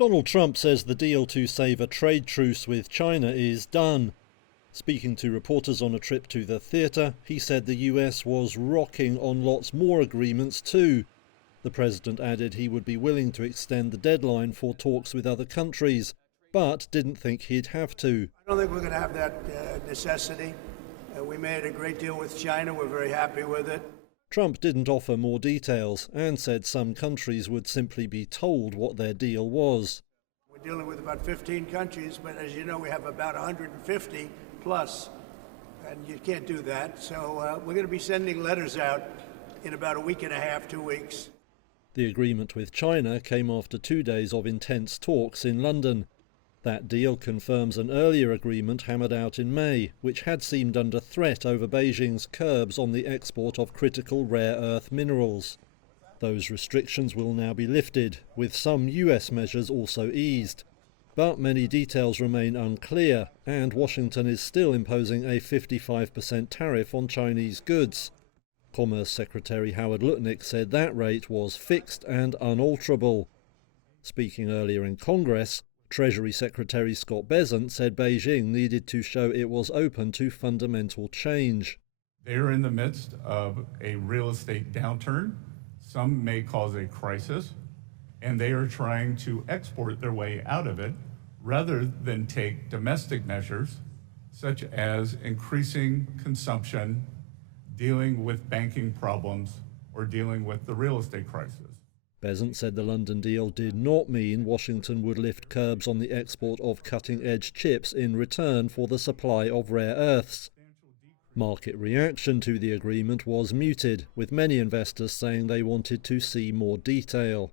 Donald Trump says the deal to save a trade truce with China is done. Speaking to reporters on a trip to the theatre, he said the US was rocking on lots more agreements too. The president added he would be willing to extend the deadline for talks with other countries, but didn't think he'd have to. I don't think we're going to have that necessity. We made a great deal with China. We're very happy with it. Trump didn't offer more details and said some countries would simply be told what their deal was. We're dealing with about 15 countries, but as you know, we have about 150 plus, and you can't do that. So we're going to be sending letters out in about a week and a half, 2 weeks. The agreement with China came after 2 days of intense talks in London. That deal confirms an earlier agreement hammered out in May, which had seemed under threat over Beijing's curbs on the export of critical rare earth minerals. Those restrictions will now be lifted, with some US measures also eased. But many details remain unclear, and Washington is still imposing a 55% tariff on Chinese goods. Commerce Secretary Howard Lutnick said that rate was fixed and unalterable. Speaking earlier in Congress, Treasury Secretary Scott Bessent said Beijing needed to show it was open to fundamental change. They're in the midst of a real estate downturn. Some may cause a crisis, and they are trying to export their way out of it rather than take domestic measures such as increasing consumption, dealing with banking problems, or dealing with the real estate crisis. Bessent said the London deal did not mean Washington would lift curbs on the export of cutting-edge chips in return for the supply of rare earths. Market reaction to the agreement was muted, with many investors saying they wanted to see more detail.